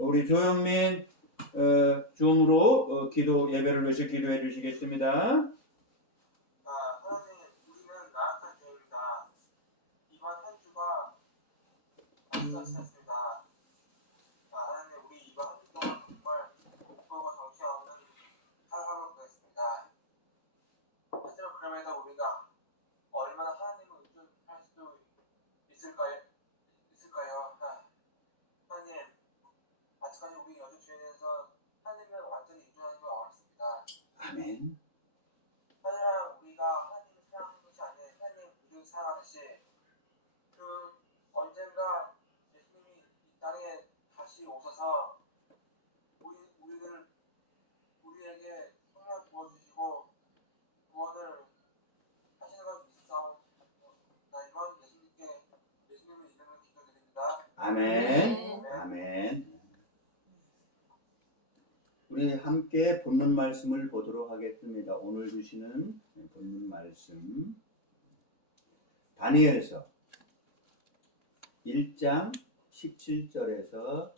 우리 조영민 줌으로 기도 예배를 위해서 기도해 주시겠습니다. 하나님, 우리는 나약한 자입니다. 이번 한 주가 시작했습니다. 하나님, 우리 이번 한 주 동안 정말 목표가 정신없는 하루하루 보냈습니다. 하지만 그럼에도 우리가 얼마나 하나님을 의존할 수 있을까요? 하나님, 아직까지 우리 여주 주변에서 하나님을 완전히 의존하는 건 어렵습니다. 아멘. 하지만 우리가 하나님을 사랑하는 것이 아닌 하나님 우리를 사랑하듯이 언젠가 예수님이 이 땅에 다시 오셔서 우리에게 성령 부어주시고 구원을 하시는 것 믿사옵나이다. 예수님을 이름으로 기도드립니다. 아멘. 아멘. 우리 함께 본문 말씀을 보도록 하겠습니다. 오늘 주시는 본문 말씀 다니엘서 1장 17절에서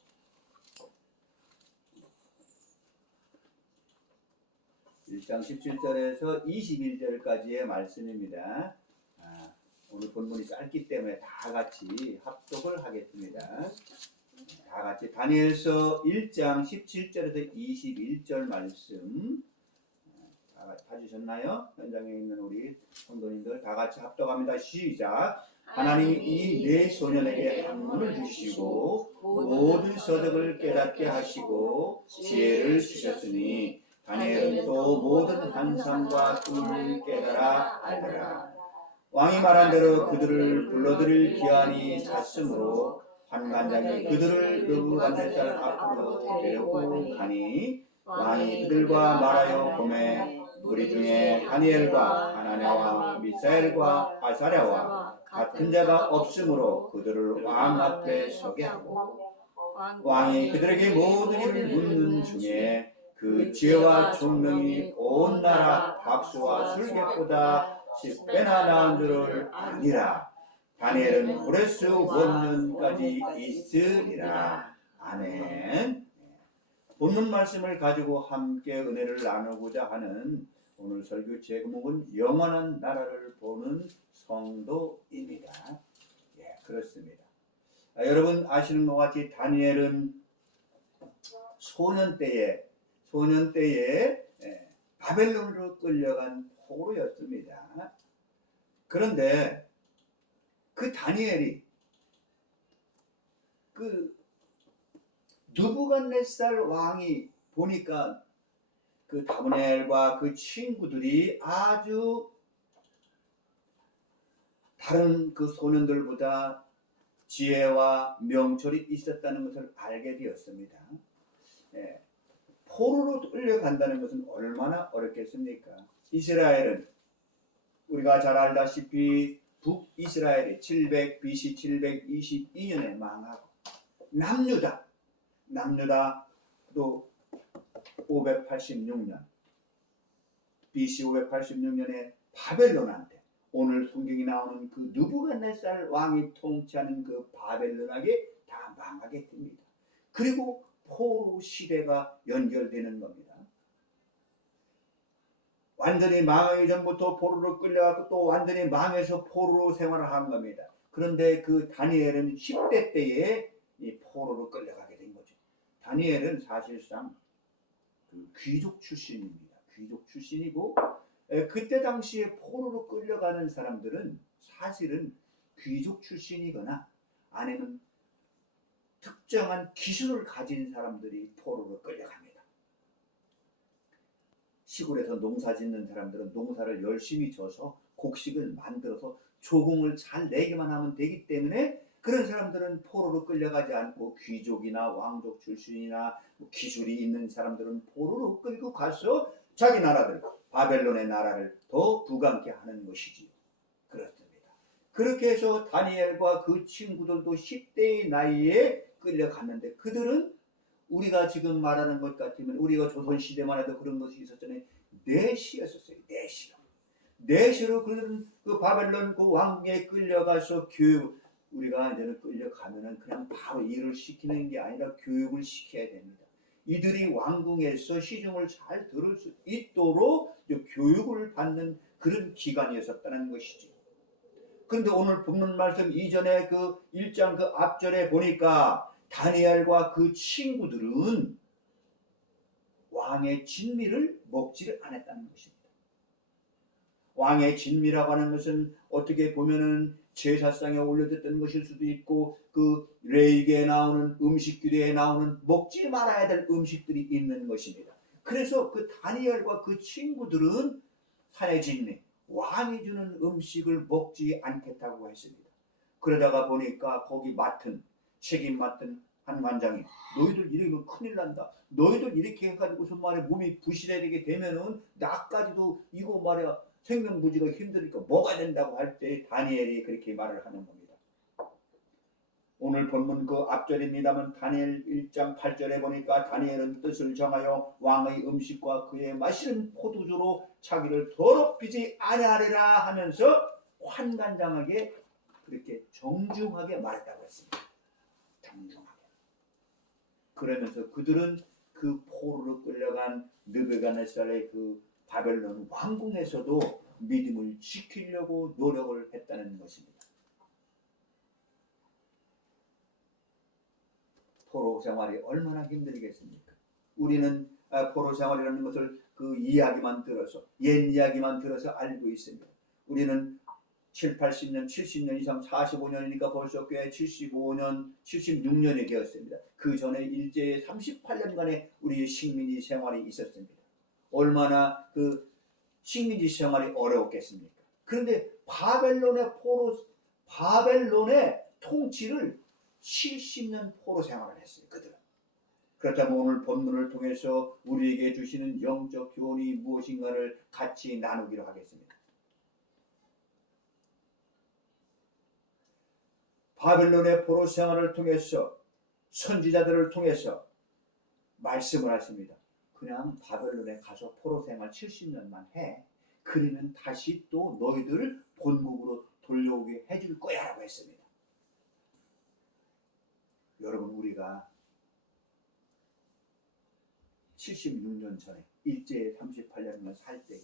21절까지의 말씀입니다. 오늘 본문이 짧기 때문에 다 같이 합독을 하겠습니다. 다 같이 다니엘서 1장 17절에서 21절 말씀 다 봐주셨나요? 현장에 있는 우리 성도님들 다 같이 합독합니다. 시작! 하나님이 이 네 소년에게 학문을 주시고 모든 서적을 깨닫게 하시고 지혜를 주셨으니 다니엘은 또 모든 환상과 꿈을 깨달아 알더라. 왕이 말한 대로 그들을 불러들일 기한이 찼으므로 환관장이 그들을 느부갓네살 앞으로 데려오고 가니 왕이 그들과 말하여 보매 무리 중에 다니엘과 하나냐와 미사엘과 아사랴와 같은 자가 없으므로 그들을 왕 앞에 서게 하고 왕이 그들에게 모든 일을 묻는 중에 그 지혜와 총명이 온 나라 박수와 술객보다 10배나 나은 줄을 아니라 다니엘은 브레스 원년까지 있으리라. 아멘. 본문 말씀을 가지고 함께 은혜를 나누고자 하는 오늘 설교 제목은 영원한 나라를 보는 성도입니다. 예, 그렇습니다. 여러분 아시는 것 같이 다니엘은 소년 때에 바벨론으로 끌려간 포로였습니다. 그런데 그 다니엘이 그 느부갓네살 왕이 보니까 그 다니엘과 그 친구들이 아주 다른 그 소년들보다 지혜와 명철이 있었다는 것을 알게 되었습니다. 예. 포로로 끌려간다는 것은 얼마나 어렵겠습니까? 이스라엘은 우리가 잘 알다시피 북이스라엘이 BC 722년에 망하고 남유다도 586년 BC 586년에 바벨론한테 오늘 성경이 나오는 그 느부갓네살 왕이 통치하는 그 바벨론에게 다 망하게 됩니다. 그리고 포로 시대가 연결되는 겁니다. 완전히 망하기 전부터 포로로 끌려가고 또 완전히 망해서 포로로 생활을 한 겁니다. 그런데 그 다니엘은 10대 때에 이 포로로 끌려가게 된 거죠. 다니엘은 사실상 그 귀족 출신입니다. 귀족 출신이고 그때 당시에 포로로 끌려가는 사람들은 사실은 귀족 출신이거나 아니면 특정한 기술을 가진 사람들이 포로로 끌려갑니다. 시골에서 농사 짓는 사람들은 농사를 열심히 져서 곡식을 만들어서 조공을 잘 내기만 하면 되기 때문에 그런 사람들은 포로로 끌려가지 않고 귀족이나 왕족 출신이나 기술이 있는 사람들은 포로로 끌고 가서 자기 나라들, 바벨론의 나라를 더 부강케 하는 것이지요. 그렇습니다. 그렇게 해서 다니엘과 그 친구들도 10대의 나이에 끌려갔는데 그들은 우리가 지금 말하는 것 같으면 우리가 조선시대만 해도 그런 것이 있었잖아요. 내시였었어요. 내시로 그들은 그 바벨론 그 왕궁에 끌려가서 우리가 이제는 끌려가면은 그냥 바로 일을 시키는 게 아니라 교육을 시켜야 됩니다. 이들이 왕궁에서 시중을 잘 들을 수 있도록 교육을 받는 그런 기간이었었다는 것이지. 그런데 오늘 본문 말씀 이전에 그 1장 그 앞절에 보니까 다니엘과 그 친구들은 왕의 진미를 먹지를 않았다는 것입니다. 왕의 진미라고 하는 것은 어떻게 보면은 제사상에 올려졌던 것일 수도 있고 그 레위기에 나오는 음식들에 나오는 먹지 말아야 될 음식들이 있는 것입니다. 그래서 그 다니엘과 그 친구들은 산의 진미, 왕이 주는 음식을 먹지 않겠다고 했습니다. 그러다가 보니까 거기 책임 맡은 한 관장이 너희들 이러면 큰일 난다. 너희들 이렇게 해가지고서 말에 몸이 부실해지게 되면은 나까지도 이거 말이야 생명부지가 힘드니까 뭐가 된다고 할 때 다니엘이 그렇게 말을 하는 겁니다. 오늘 본문 그 앞절입니다만 다니엘 1장 8절에 보니까 다니엘은 뜻을 정하여 왕의 음식과 그의 마시는 포도주로 자기를 더럽히지 아니하리라 하면서 환관장하게 그렇게 정중하게 말했다고 했습니다. 정중하게. 그러면서 그들은 그 포로로 끌려간 느부갓네살의 그 바벨론 왕궁에서도 믿음을 지키려고 노력을 했다는 것입니다. 포로 생활이 얼마나 힘들겠습니까? 우리는 포로 생활이라는 것을 그 이야기만 들어서 옛 이야기만 들어서 알고 있습니다. 우리는 7, 80년, 70년 이상 45년이니까 벌써 꽤 75년, 76년이 되었습니다. 그 전에 일제의 38년간의 우리의 식민지 생활이 있었습니다. 얼마나 그 식민지 생활이 어려웠겠습니까? 그런데 바벨론의 통치를 70년 포로 생활을 했어요. 그들은. 그렇다면 오늘 본문을 통해서 우리에게 주시는 영적 교훈이 무엇인가를 같이 나누기로 하겠습니다. 바벨론의 포로 생활을 통해서 선지자들을 통해서 말씀을 하십니다. 그냥 바벨론에 가서 포로 생활 70년만 해. 그러면 다시 또 너희들을 본국으로 돌려오게 해줄 거야 라고 했습니다. 여러분 우리가 76년 전에 일제 38년만 살 때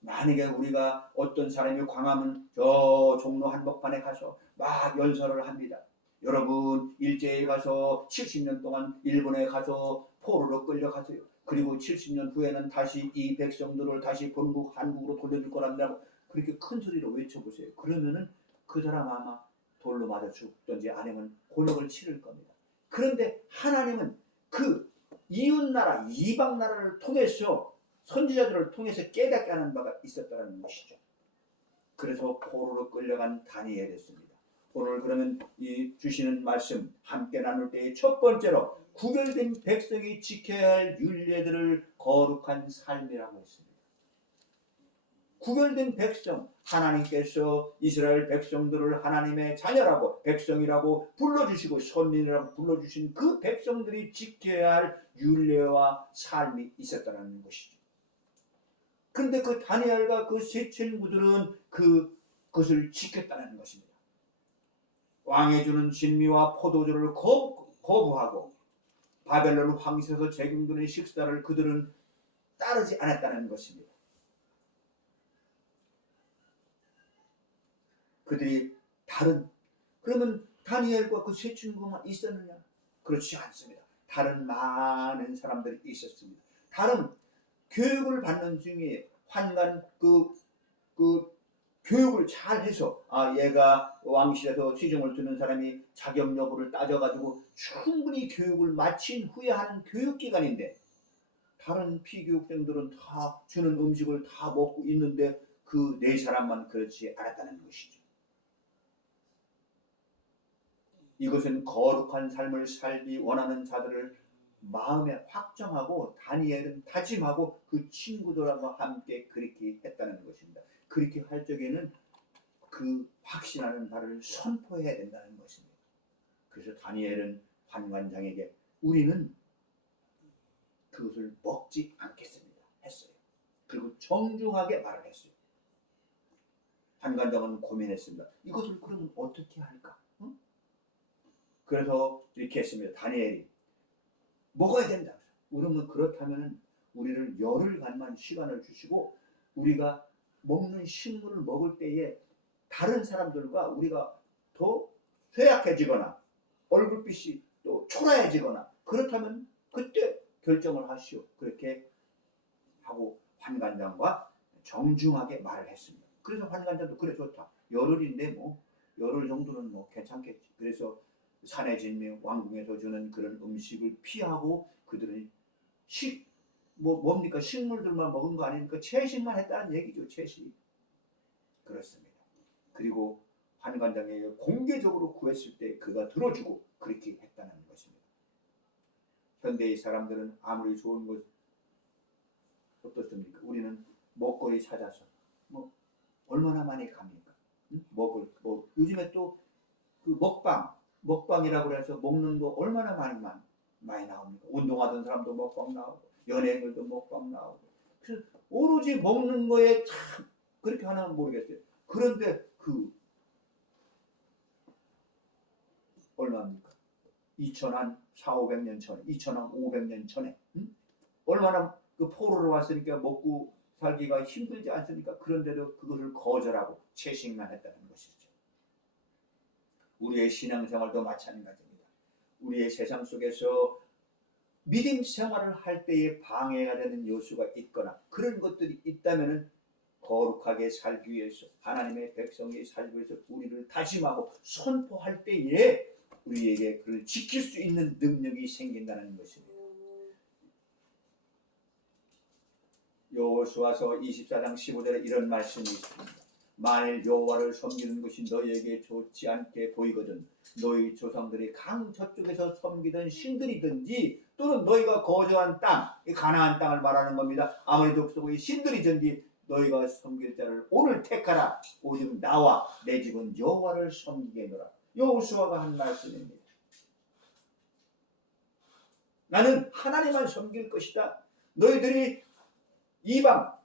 만약에 우리가 어떤 사람이 광화문 저 종로 한복판에 가서 막 연설을 합니다. 여러분 일제에 가서 70년 동안 일본에 가서 포로로 끌려가세요. 그리고 70년 후에는 다시 이 백성들을 다시 본국 한국으로 돌려줄 거란다고 그렇게 큰 소리로 외쳐보세요. 그러면은 그 사람 아마 돌로 맞아 죽든지 아니면 곤욕을 치를 겁니다. 그런데 하나님은 그 이웃나라 이방나라를 통해서 선지자들을 통해서 깨닫게 하는 바가 있었다는 것이죠. 그래서 포로로 끌려간 다니엘이었습니다. 오늘 그러면 이 주시는 말씀 함께 나눌 때의 첫 번째로 구별된 백성이 지켜야 할 율례들을 거룩한 삶이라고 했습니다. 구별된 백성, 하나님께서 이스라엘 백성들을 하나님의 자녀라고 백성이라고 불러주시고 선민이라고 불러주신 그 백성들이 지켜야 할 율례와 삶이 있었다는 것이죠. 그런데 그 다니엘과 그 세 친구들은 그것을 지켰다는 것입니다. 왕이 주는 진미와 포도주를 거부하고 바벨론 황실에서 제공되는 식사를 그들은 따르지 않았다는 것입니다. 그들이 그러면 다니엘과 그 세 친구만 있었느냐? 그렇지 않습니다. 다른 많은 사람들이 있었습니다. 다른 교육을 받는 중에 환관 그 교육을 잘 해서 얘가 왕실에서 시중을 두는 사람이 자격 여부를 따져가지고 충분히 교육을 마친 후에 하는 교육기관인데 다른 피교육생들은 다 주는 음식을 다 먹고 있는데 그 네 사람만 그렇지 않았다는 것이죠. 이것은 거룩한 삶을 살기 원하는 자들을 마음에 확정하고 다니엘은 다짐하고 그 친구들과 함께 그렇게 했다는 것입니다. 그렇게 할 적에는 그 확신하는 바를 선포해야 된다는 것입니다. 그래서 다니엘은 환관장에게 우리는 그것을 먹지 않겠습니다 했어요. 그리고 정중하게 말을 했어요. 환관장은 고민했습니다. 이것을 그러면 어떻게 할까? 응? 그래서 이렇게 했습니다. 다니엘이 먹어야 된다. 그러면 그렇다면 우리를 열흘간만 시간을 주시고 우리가 먹는 식물을 먹을 때에 다른 사람들과 우리가 더 쇠약해지거나 얼굴빛이 또 초라해지거나 그렇다면 그때 결정을 하시오. 그렇게 하고 환관장과 정중하게 말을 했습니다. 그래서 환관장도 그래 좋다. 열흘인데 뭐 열흘 정도는 뭐 괜찮겠지. 그래서 산의 진미 왕궁에서 주는 그런 음식을 피하고 그들은 뭡니까 식물들만 먹은 거 아니니까 채식만 했다는 얘기죠. 채식. 그렇습니다. 그리고 환관장에게 공개적으로 구했을 때 그가 들어주고 그렇게 했다는 것입니다. 현대의 사람들은 아무리 좋은 것 어떻습니까? 우리는 먹거리 찾아서 뭐 얼마나 많이 갑니까? 응? 요즘에 또 그 먹방이라고 해서 먹는 거 얼마나 많이 나옵니까? 운동하던 사람도 먹방 나오고 연예인들도 먹방 나오고 그래서 오로지 먹는 거에 참 그렇게 하나는 모르겠어요. 그런데 그 얼마입니까? 2,400~500년 전에 2,500년 전에 응? 얼마나 그 포로로 왔으니까 먹고 살기가 힘들지 않습니까? 그런데도 그것을 거절하고 채식만 했다는 것이죠. 우리의 신앙생활도 마찬가지입니다. 우리의 세상 속에서 믿음 생활을 할 때에 방해가 되는 요소가 있거나 그런 것들이 있다면 거룩하게 살기 위해서 하나님의 백성이 살기 위해서 우리를 다짐하고 선포할 때에 우리에게 그를 지킬 수 있는 능력이 생긴다는 것입니다. 여호수아서 24장 15절에 이런 말씀이 있습니다. 만일 여호와를 섬기는 것이 너희에게 좋지 않게 보이거든 너희 조상들이 강 저쪽에서 섬기던 신들이든지 또는 너희가 거주한 땅, 가나안 땅을 말하는 겁니다. 아무리 족속의 신들이든지 너희가 섬길 자를 오늘 택하라. 오직 나와 내 집은 여호와를 섬기겠노라. 여호수아가 한 말씀입니다. 나는 하나님만 섬길 것이다. 너희들이 이방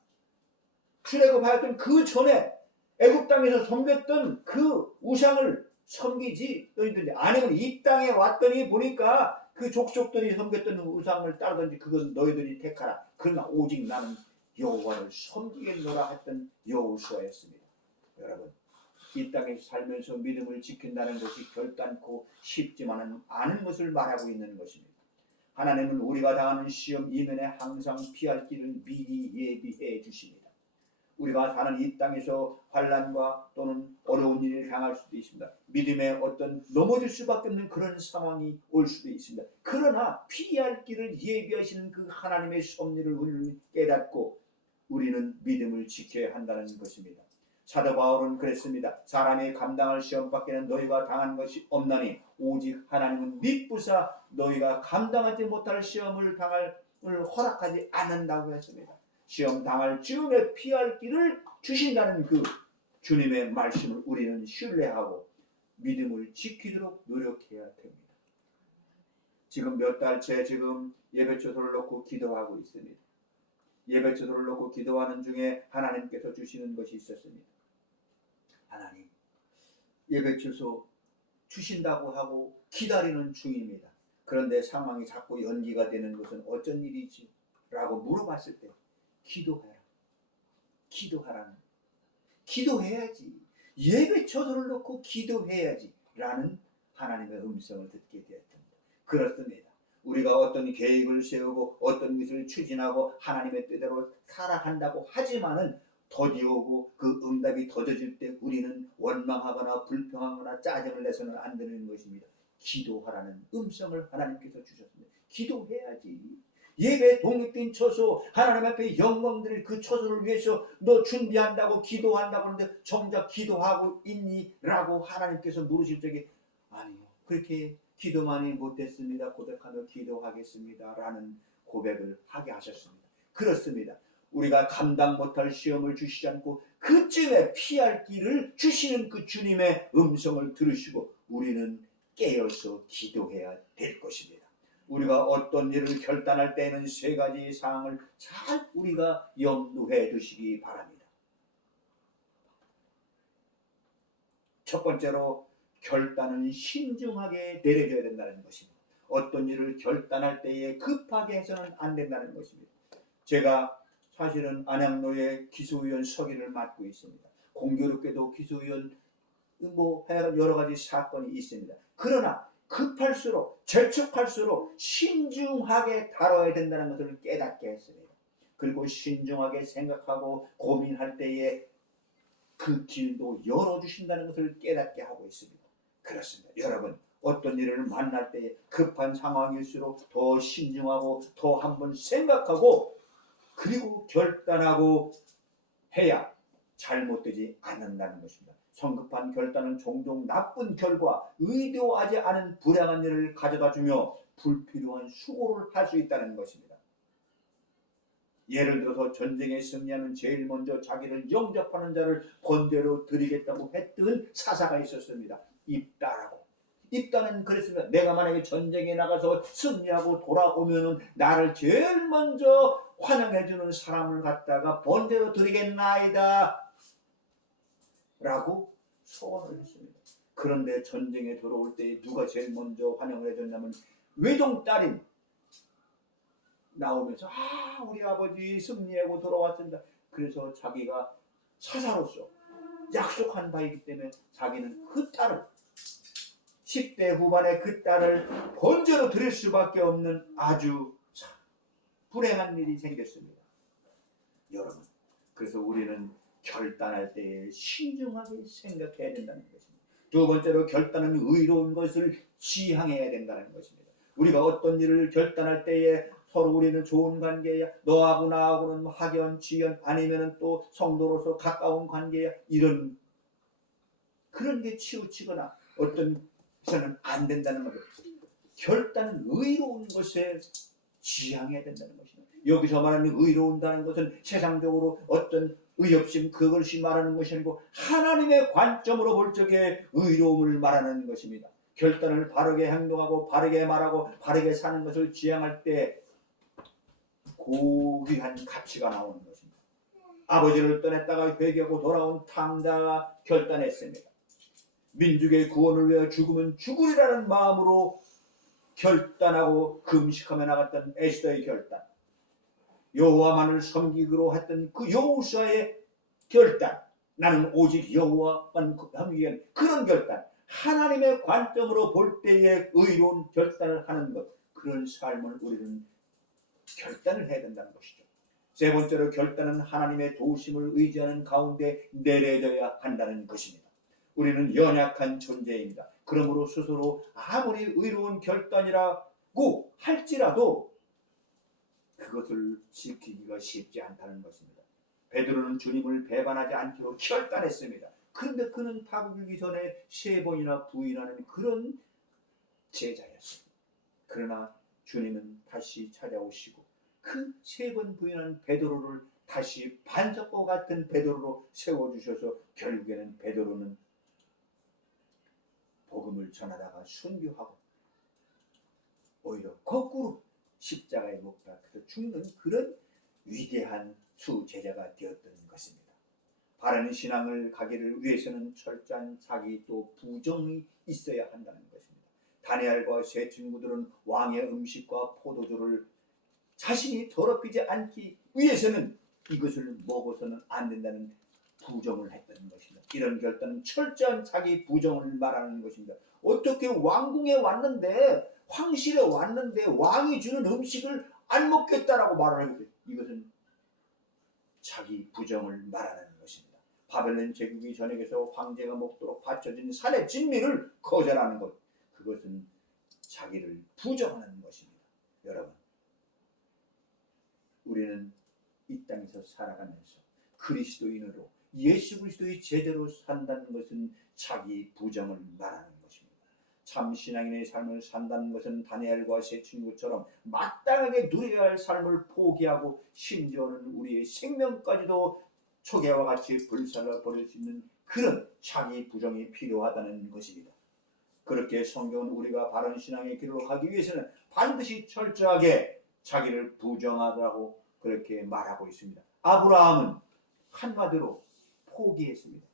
출애굽하였던 그 전에 애굽 땅에서 섬겼던 그 우상을 섬기지 너희들이 아니면 이 땅에 왔더니 보니까 그 족속들이 섬겼던 우상을 따르든지 그것은 너희들이 택하라. 그러나 오직 나는 여호와를 섬기겠노라 했던 여호수아였습니다. 여러분 이 땅에 살면서 믿음을 지킨다는 것이 결단코 쉽지만은 않은 것을 말하고 있는 것입니다. 하나님은 우리가 당하는 시험 이면에 항상 피할 길을 미리 예비해 주십니다. 우리가 사는 이 땅에서 환난과 또는 어려운 일을 당할 수도 있습니다. 믿음에 어떤 넘어질 수밖에 없는 그런 상황이 올 수도 있습니다. 그러나 피할 길을 예비하시는 그 하나님의 섭리를 우리는 깨닫고 우리는 믿음을 지켜야 한다는 것입니다. 사도 바울은 그랬습니다. 사람이 감당할 시험밖에는 너희가 당한 것이 없나니 오직 하나님은 미쁘사 너희가 감당하지 못할 시험을 허락하지 않는다고 했습니다. 시험 당할 즈음에 피할 길을 주신다는 그 주님의 말씀을 우리는 신뢰하고 믿음을 지키도록 노력해야 됩니다. 지금 몇 달째 지금 예배초소를 놓고 기도하고 있습니다. 예배초소를 놓고 기도하는 중에 하나님께서 주시는 것이 있었습니다. 하나님, 예배초소 주신다고 하고 기다리는 중입니다. 그런데 상황이 자꾸 연기가 되는 것은 어쩐 일이지? 라고 물어봤을 때 기도해라. 기도하라는 기도해야지. 예배초소를 놓고 기도해야지 라는 하나님의 음성을 듣게 되었습니다. 그렇습니다. 우리가 어떤 계획을 세우고 어떤 것을 추진하고 하나님의 뜻대로 살아간다고 하지만은 더디오고 그 응답이 더뎌질 때 우리는 원망하거나 불평하거나 짜증을 내서는 안 되는 것입니다. 기도하라는 음성을 하나님께서 주셨습니다. 기도해야지. 예배 독립된 처소 하나님 앞에 영광 드릴 그 처소를 위해서 너 준비한다고 기도한다고 하는데 정작 기도하고 있니? 라고 하나님께서 물으실 적에 아니요. 그렇게 기도만이 못했습니다. 고백하며 기도하겠습니다. 라는 고백을 하게 하셨습니다. 그렇습니다. 우리가 감당 못할 시험을 주시지 않고 그쯤에 피할 길을 주시는 그 주님의 음성을 들으시고 우리는 깨어서 기도해야 될 것입니다. 우리가 어떤 일을 결단할 때는 세 가지 사항을 잘 우리가 염두해 두시기 바랍니다. 첫 번째로 결단은 신중하게 내려져야 된다는 것입니다. 어떤 일을 결단할 때에 급하게 해서는 안 된다는 것입니다. 제가 사실은 안양로의 기소위원 서기를 맡고 있습니다. 공교롭게도 기소위원 여러 가지 사건이 있습니다. 그러나 급할수록 재촉할수록 신중하게 다뤄야 된다는 것을 깨닫게 했습니다. 그리고 신중하게 생각하고 고민할 때에 그 길도 열어주신다는 것을 깨닫게 하고 있습니다. 그렇습니다. 여러분, 어떤 일을 만날 때에 급한 상황일수록 더 신중하고 더 한번 생각하고 그리고 결단하고 해야 잘못되지 않는다는 것입니다. 성급한 결단은 종종 나쁜 결과, 의도하지 않은 불행한 일을 가져다주며 불필요한 수고를 할 수 있다는 것입니다. 예를 들어서 전쟁에 승리하면 제일 먼저 자기를 영접하는 자를 번제로 드리겠다고 했던 사사가 있었습니다. 입다는 그랬습니다. 내가 만약에 전쟁에 나가서 승리하고 돌아오면은 나를 제일 먼저 환영해주는 사람을 갖다가 번제로 드리겠나이다 라고 소원을 했습니다. 그런데 전쟁에 돌아올 때 누가 제일 먼저 환영을 해줬냐면 외동딸인 나오면서 우리 아버지 승리하고 돌아왔습니다. 그래서 자기가 사사로서 약속한 바이기 때문에 자기는 그 딸을 10대 후반의 그 딸을 번제로 드릴 수밖에 없는 아주 불행한 일이 생겼습니다. 여러분, 그래서 우리는 결단할 때 신중하게 생각해야 된다는 것입니다. 두 번째로 결단은 의로운 것을 지향해야 된다는 것입니다. 우리가 어떤 일을 결단할 때에 서로 우리는 좋은 관계야, 너하고 나하고는 학연, 지연, 아니면은 또 성도로서 가까운 관계야, 그런 게 치우치거나 어떤 것은 안 된다는 거죠. 결단은 의로운 것에 지향해야 된다는 것입니다. 여기서 말하는 의로운다는 것은 세상적으로 어떤 의협심 그것이 말하는 것이 아니고 하나님의 관점으로 볼 적에 의로움을 말하는 것입니다. 결단을 바르게 행동하고 바르게 말하고 바르게 사는 것을 지향할 때 고귀한 가치가 나오는 것입니다. 아버지를 떠났다가 회개하고 돌아온 탕자가 결단했습니다. 민족의 구원을 위해 죽으면 죽으리라는 마음으로 결단하고 금식하며 나갔던 에스더의 결단, 여호와만을 섬기기로 했던 그 여호수아의 결단, 나는 오직 여호와만 섬기겠다, 그런 결단, 하나님의 관점으로 볼 때에 의로운 결단을 하는 것, 그런 삶을 우리는 결단을 해야 된다는 것이죠. 세 번째로 결단은 하나님의 도우심을 의지하는 가운데 내려져야 한다는 것입니다. 우리는 연약한 존재입니다. 그러므로 스스로 아무리 의로운 결단이라고 할지라도 그것을 지키기가 쉽지 않다는 것입니다. 베드로는 주님을 배반하지 않기로 결단했습니다. 그런데 그는 타국이기 전에 3번이나 부인하는 그런 제자였습니다. 그러나 주님은 다시 찾아오시고 그 3번 부인한 베드로를 다시 반석과 같은 베드로로 세워주셔서 결국에는 베드로는 복음을 전하다가 순교하고 오히려 거꾸로 십자가에 못 박혀서 죽는 그런 위대한 수제자가 되었던 것입니다. 바른 신앙을 가기를 위해서는 철저한 자기 또 부정이 있어야 한다는 것입니다. 다니엘과 세 친구들은 왕의 음식과 포도주를 자신이 더럽히지 않기 위해서는 이것을 먹어서는 안 된다는 부정을 했다는 것입니다. 이런 결단은 철저한 자기 부정을 말하는 것입니다. 어떻게 왕궁에 왔는데, 황실에 왔는데 왕이 주는 음식을 안 먹겠다라고 말을 하겠어요. 이것은 자기 부정을 말하는 것입니다. 바벨론 제국이 전역에서 황제가 먹도록 바쳐진 산의 진미를 거절하는 것, 그것은 자기를 부정하는 것입니다. 여러분, 우리는 이 땅에서 살아가면서 그리스도인으로 예수 그리스도의 제대로 산다는 것은 자기 부정을 말하는 것입니다. 참 신앙인의 삶을 산다는 것은 다니엘과 세 친구처럼 마땅하게 누려야 할 삶을 포기하고 심지어는 우리의 생명까지도 초계와 같이 불살라 버릴 수 있는 그런 자기 부정이 필요하다는 것입니다. 그렇게 성경은 우리가 바른 신앙의 길을 가기 위해서는 반드시 철저하게 자기를 부정하라고 그렇게 말하고 있습니다. 아브라함은 한마디로 포기했습니다.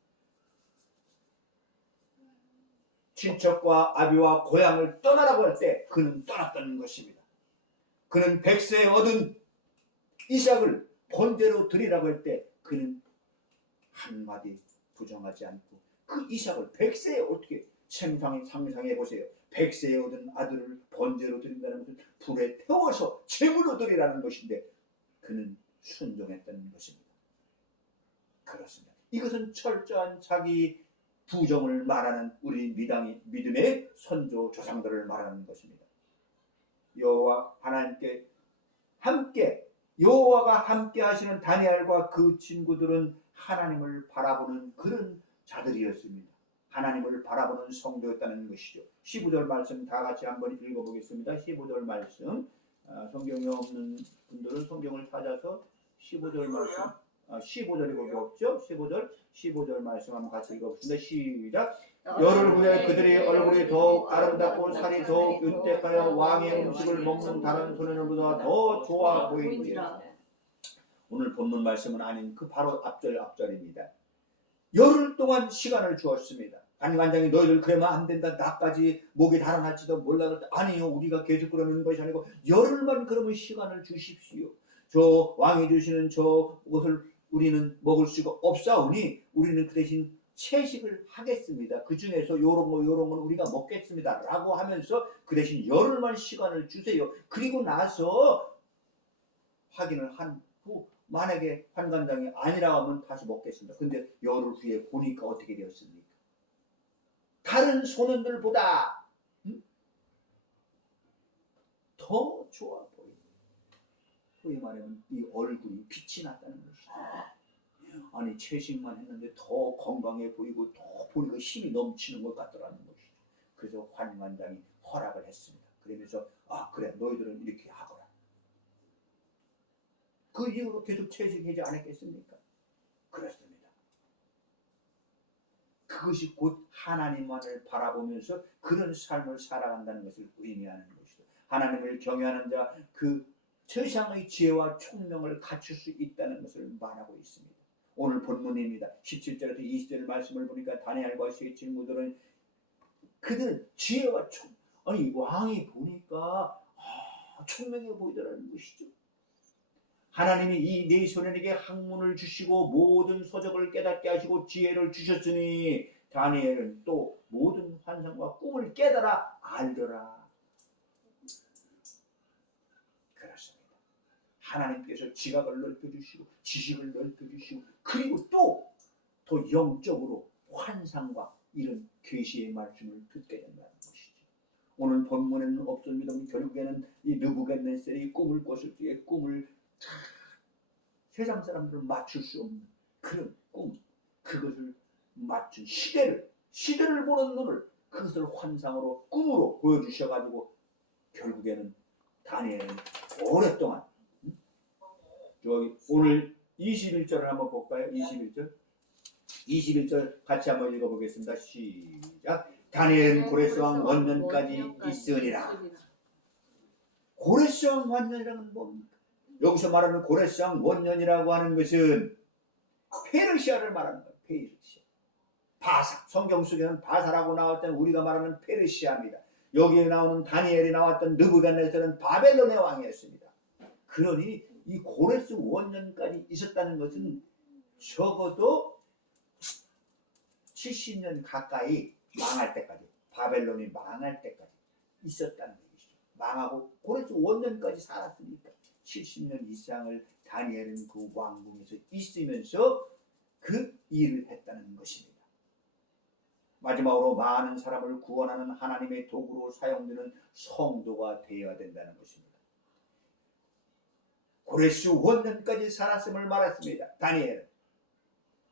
친척과 아비와 고향을 떠나라고 할 때 그는 떠났다는 것입니다. 그는 100세에 얻은 이삭을 본대로 드리라고 할 때 그는 한마디 부정하지 않고 그 이삭을 100세에 어떻게 상상해 보세요. 100세에 얻은 아들을 번제로 드린다는 것은 불에 태워서 제물로 드리라는 것인데 그는 순종했다는 것입니다. 그렇습니다. 이것은 철저한 자기 부정을 말하는 우리 믿음의 선조 조상들을 말하는 것입니다. 여호와 하나님께 함께 여호와가 함께 하시는 다니엘과 그 친구들은 하나님을 바라보는 그런 자들이었습니다. 하나님을 바라보는 성도였다는 것이죠. 15절 말씀 다 같이 한번 읽어보겠습니다. 15절 말씀 성경이 없는 분들은 성경을 찾아서 15절 말씀 15절이 거기 없죠? 15절 말씀 한번 같이 읽어봅시다. 시작. 열흘 후에 그들의 얼굴이 더욱 아름답고 살이 더욱 윤택하여 왕의 음식을 먹는 다른 소년들보다 더 좋아 보이니라. 오늘 본문 말씀은 아닌 그 바로 앞절입니다. 열흘 동안 시간을 주었습니다. 관장이 너희들 그러면 안 된다. 나까지 목이 달아날지도 몰라. 아니요, 우리가 계속 그러는 것이 아니고 열흘만 그러면 시간을 주십시오. 저 왕이 주시는 저 것을 우리는 먹을 수가 없사오니 우리는 그 대신 채식을 하겠습니다. 그 중에서 요런 건 우리가 먹겠습니다. 라고 하면서 그 대신 열흘만 시간을 주세요. 그리고 나서 확인을 한 후 만약에 환관장이 아니라고 하면 다시 먹겠습니다. 근데 열흘 후에 보니까 어떻게 되었습니까? 다른 소년들보다 더 좋아 보입니다. 소위 말하면 이 얼굴이 빛이 났다는 것이죠. 아니 채식만 했는데 더 건강해 보이고 더 보니까 힘이 넘치는 것 같더라는 것이죠. 그래서 환관장이 허락을 했습니다. 그러면서 그래 너희들은 이렇게 하거라. 그 이후로 계속 채식하지 않았겠습니까? 그렇습니다. 그것이 곧 하나님만을 바라보면서 그런 삶을 살아간다는 것을 의미하는 것이죠. 하나님을 경외하는 자 그 세상의 지혜와 총명을 갖출 수 있다는 것을 말하고 있습니다. 오늘 본문입니다. 17절에서 20절 말씀을 보니까 다니엘과 세 친구들은 그들은 지혜와 아니 왕이 보니까 총명해 보이더라는 것이죠. 하나님이 이 네 소년에게 학문을 주시고 모든 서적을 깨닫게 하시고 지혜를 주셨으니 다니엘은 또 모든 환상과 꿈을 깨달아 알더라. 그렇습니다. 하나님께서 지각을 넓혀주시고 지식을 넓혀주시고 그리고 또 더 영적으로 환상과 이런 계시의 말씀을 듣게 된다는 것이죠. 오늘 본문에는 없습니다. 결국에는 이 느부갓네살이 꿈을 꿨을 때에 꿈을 세상 사람들은 맞출 수 없는 그런 꿈, 그것을 맞춘 시대를 보는 눈을 그것을 환상으로 꿈으로 보여주셔가지고 결국에는 다니엘은 오랫동안 저기 오늘 21절을 한번 볼까요? 21절 같이 한번 읽어보겠습니다. 시작. 다니엘은 고레스 왕 원년까지 있으리라. 고레스 왕 원년이라는 뭡니까? 여기서 말하는 고레스 왕 원년이라고 하는 것은 페르시아를 말하는 거예요. 페르시아. 바사. 성경 속에는 바사라고 나왔던 우리가 말하는 페르시아입니다. 여기에 나오는 다니엘이 나왔던 느부갓네살은 바벨론의 왕이었습니다. 그러니 이 고레스 원년까지 있었다는 것은 적어도 70년 가까이 망할 때까지 바벨론이 망할 때까지 있었다는 얘기죠. 망하고 고레스 원년까지 살았으니까 70년 이상을 다니엘은 그 왕궁에서 있으면서 그 일을 했다는 것입니다. 마지막으로 많은 사람을 구원하는 하나님의 도구로 사용되는 성도가 되어야 된다는 것입니다. 고레스 원년까지 살았음을 말했습니다. 다니엘은.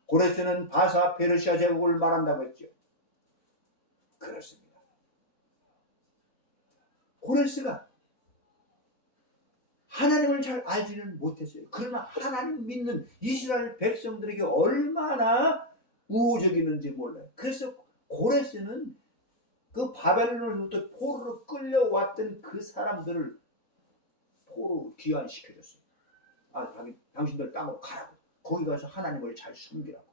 고레스는 바사 페르시아 제국을 말한다고 했죠. 그렇습니다. 고레스가 하나님을 잘 알지는 못했어요. 그러나 하나님 믿는 이스라엘 백성들에게 얼마나 우호적이었는지 몰라요. 그래서 고레스는 그 바벨론으로부터 포로로 끌려왔던 그 사람들을 포로로 귀환시켜줬어요. 당신들 땅으로 가라고. 거기 가서 하나님을 잘 섬기라고.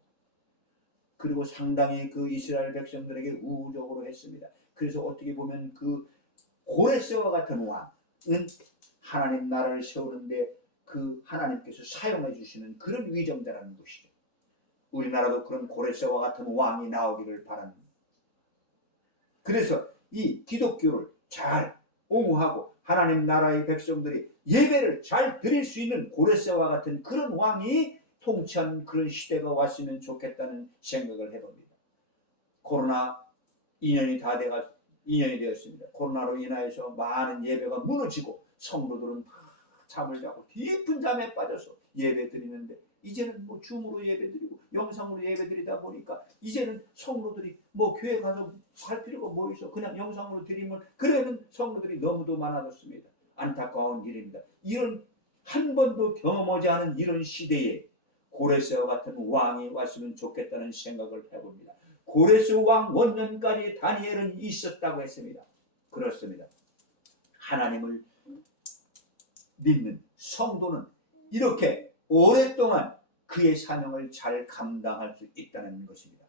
그리고 상당히 그 이스라엘 백성들에게 우호적으로 했습니다. 그래서 어떻게 보면 그 고레스와 같은 왕은 하나님 나라를 세우는데 그 하나님께서 사용해 주시는 그런 위정자라는 것이죠. 우리나라도 그런 고레스와 같은 왕이 나오기를 바랍니다. 그래서 이 기독교를 잘 옹호하고 하나님 나라의 백성들이 예배를 잘 드릴 수 있는 고레스와 같은 그런 왕이 통치하는 그런 시대가 왔으면 좋겠다는 생각을 해봅니다. 코로나 2년이 되었습니다. 코로나로 인하여서 많은 예배가 무너지고 성도들은 잠을 자고 깊은 잠에 빠져서 예배 드리는데 이제는 뭐 줌으로 예배 드리고 영상으로 예배 드리다 보니까 이제는 성도들이 뭐 교회 가서 할 필요가 뭐 있어. 그냥 영상으로 드리면 그러는 성도들이 너무도 많아졌습니다. 안타까운 일입니다. 이런 한 번도 경험하지 않은 이런 시대에 고레스와 같은 왕이 왔으면 좋겠다는 생각을 해봅니다. 고레스 왕 원년까지 다니엘은 있었다고 했습니다. 그렇습니다. 하나님을 믿는 성도는 이렇게 오랫동안 그의 사명을 잘 감당할 수 있다는 것입니다.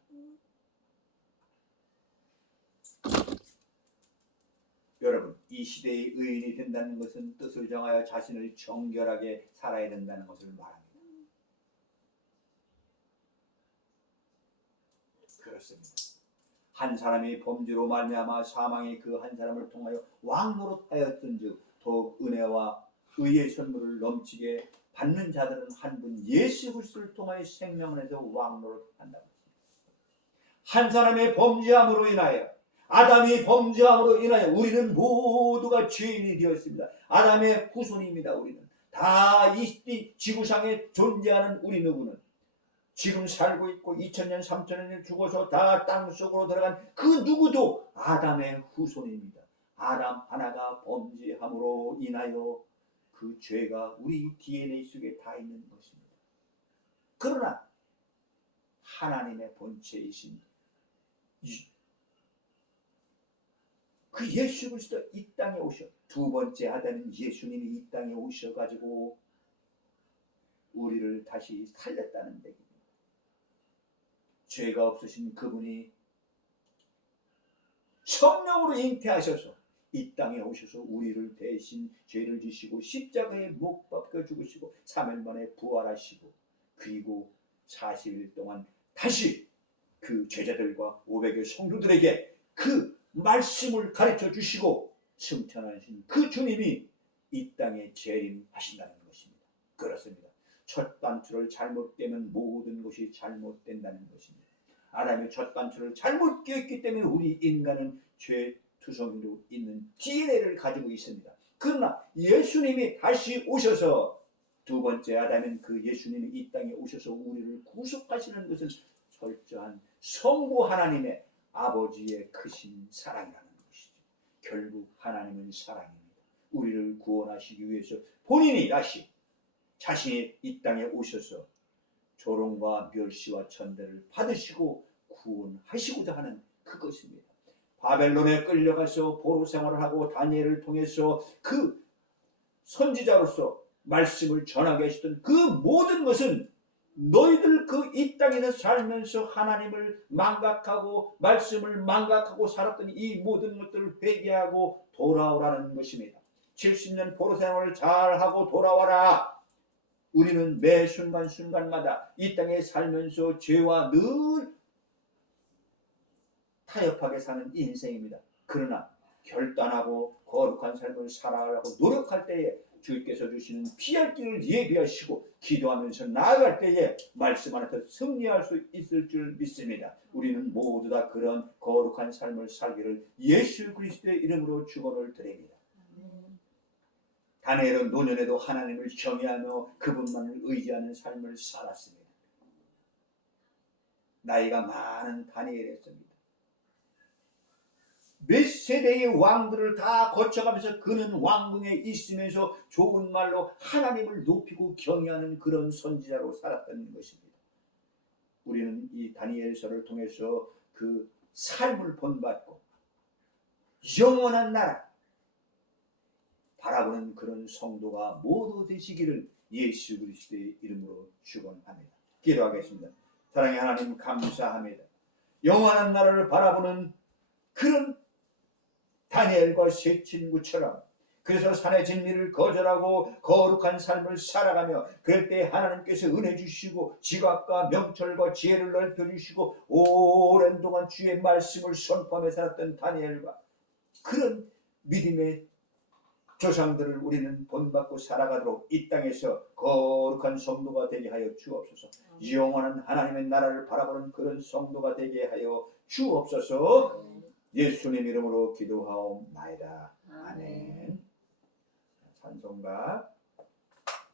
여러분, 이 시대의 의인이 된다는 것은 뜻을 정하여 자신을 정결하게 살아야 된다는 것을 말합니다. 그렇습니다. 한 사람이 범죄로 말미암아 사망이 그 한 사람을 통하여 왕노릇하였던즉 더욱 은혜와 의의 선물을 넘치게 받는 자들은 한 분 예수 그리스도를 통하여 생명을 해서 왕노릇한다. 한 사람의 범죄함으로 인하여 아담이 범죄함으로 인하여 우리는 모두가 죄인이 되었습니다. 아담의 후손입니다. 우리는 다 이 지구상에 존재하는 우리 누구는 지금 살고 있고 2000년 3000년에 죽어서 다 땅속으로 들어간 그 누구도 아담의 후손입니다. 아담 하나가 범죄함으로 인하여 그 죄가 우리 DNA 속에 다 있는 것입니다. 그러나 하나님의 본체이신 그 예수 그리스도 이 땅에 오셔 두 번째 아담인 예수님이 이 땅에 오셔가지고 우리를 다시 살렸다는 얘기입니다. 죄가 없으신 그분이 성령으로 잉태하셔서 이 땅에 오셔서 우리를 대신 죄를 지시고 십자가에 못 박혀 죽으시고 3일 만에 부활하시고 그리고 40일 동안 다시 그 제자들과 500여 성도들에게 그 말씀을 가르쳐 주시고 승천하신 그 주님이 이 땅에 재림하신다는 것입니다. 그렇습니다. 첫 단추를 잘못 떼면 모든 것이 잘못된다는 것입니다. 아담이 첫 단추를 잘못 꼈기 때문에 우리 인간은 죄 투성이로 있는 DNA를 가지고 있습니다. 그러나 예수님이 다시 오셔서 두 번째 아담인 그 예수님이 이 땅에 오셔서 우리를 구속하시는 것은 철저한 성부 하나님의 아버지의 크신 사랑이라는 것이죠. 결국 하나님은 사랑입니다. 우리를 구원하시기 위해서 본인이 다시 자신이 이 땅에 오셔서 조롱과 멸시와 천대를 받으시고 구원하시고자 하는 그것입니다. 바벨론에 끌려가서 포로 생활을 하고 다니엘을 통해서 그 선지자로서 말씀을 전하게 하시던 그 모든 것은 너희들 그 이 땅에서 살면서 하나님을 망각하고 말씀을 망각하고 살았던 이 모든 것들을 회개하고 돌아오라는 것입니다. 70년 포로 생활을 잘하고 돌아와라. 우리는 매 순간순간마다 이 땅에 살면서 죄와 늘 타협하게 사는 인생입니다. 그러나 결단하고 거룩한 삶을 살아가려고 노력할 때에 주께서 주시는 피할 길을 예비하시고 기도하면서 나아갈 때에 말씀 안에서 승리할 수 있을 줄 믿습니다. 우리는 모두 다 그런 거룩한 삶을 살기를 예수 그리스도의 이름으로 축원을 드립니다. 다니엘은 노년에도 하나님을 경외하며 그분만을 의지하는 삶을 살았습니다. 나이가 많은 다니엘이었습니다. 몇 세대의 왕들을 다 거쳐가면서 그는 왕궁에 있으면서 좋은 말로 하나님을 높이고 경외하는 그런 선지자로 살았다는 것입니다. 우리는 이 다니엘서를 통해서 그 삶을 본받고 영원한 나라 바라보는 그런 성도가 모두 되시기를 예수 그리스도의 이름으로 축원합니다. 기도하겠습니다. 사랑의 하나님 감사합니다. 영원한 나라를 바라보는 그런 다니엘과 세 친구처럼 그래서 산의 진리를 거절하고 거룩한 삶을 살아가며 그럴 때 하나님께서 은혜 주시고 지각과 명철과 지혜를 넓혀주시고 오랜 동안 주의 말씀을 선포하며 살았던 다니엘과 그런 믿음의 조상들을 우리는 본받고 살아가도록 이 땅에서 거룩한 성도가 되게 하여 주옵소서. 영원한 하나님의 나라를 바라보는 그런 성도가 되게 하여 주옵소서. 예수님 이름으로 기도하옵나이다. 아멘. 찬송가